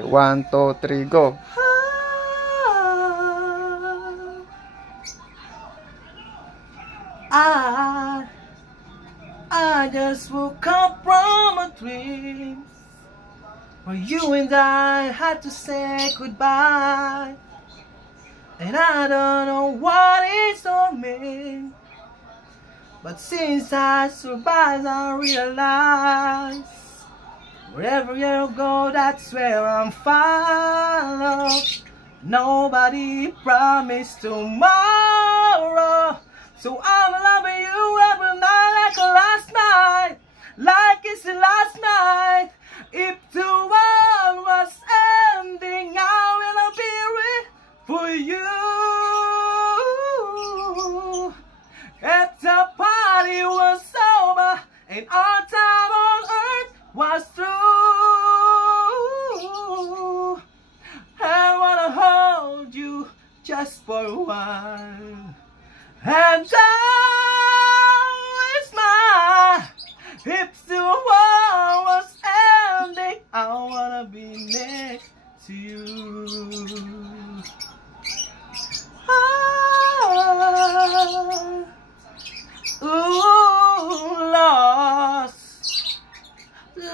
1, 2, 3, go. I just woke up from a dream where you and I had to say goodbye, and I don't know what it's all mean, but since I survived I realize wherever you go, that's where I'm followed. Nobody promised tomorrow, so I'm loving you every night like last night, like it's the last night. If the world was ending, I will be ready for you. If the party was over and our time on earth was through, I wanna hold you just for a while, and always smile. If the world was ending, I wanna be next to you.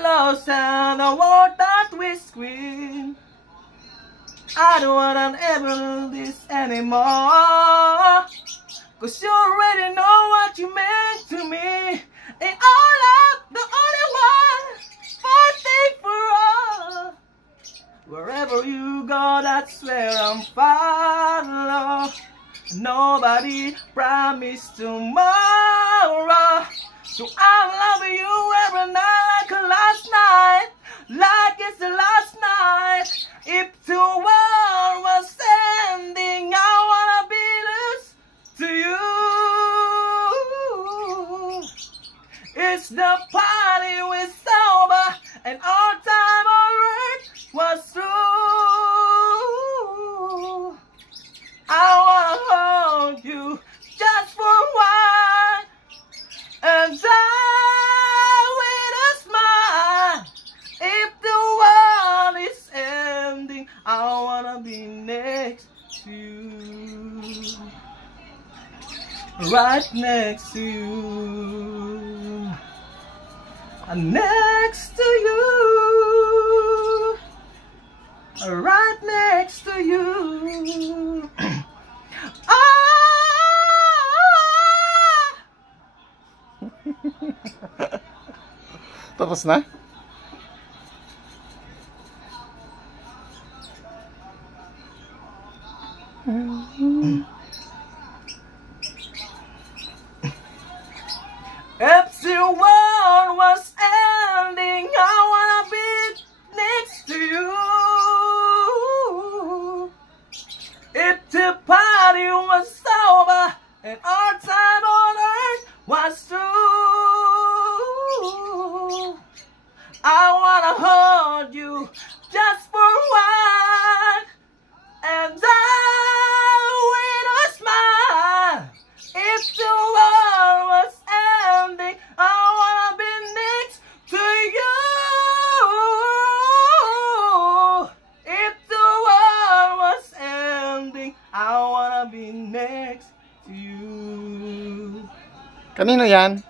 Lost in the world that we scream. I don't wanna ever do this anymore, 'cause you already know what you meant to me, and all of the only one fighting for all. Wherever you go, that's where I'm followed. Nobody promised tomorrow, so I'm loving you every night like last night, like it's the last night. If the world was ending, I wanna be this to you. It's the party was over and our time on earth was through. I wanna hold you just for a while, and die with a smile. If the world is ending, I wanna be next to you, right next to you, next to you, right next to you. Tapos na? If the world was ending, I wanna be next to you. If the party was over and our time on earth was through, I wanna hold you just for a while, and die with a smile. If the world was ending, I wanna be next to you. If the world was ending, I wanna be next to you. Kanino yan?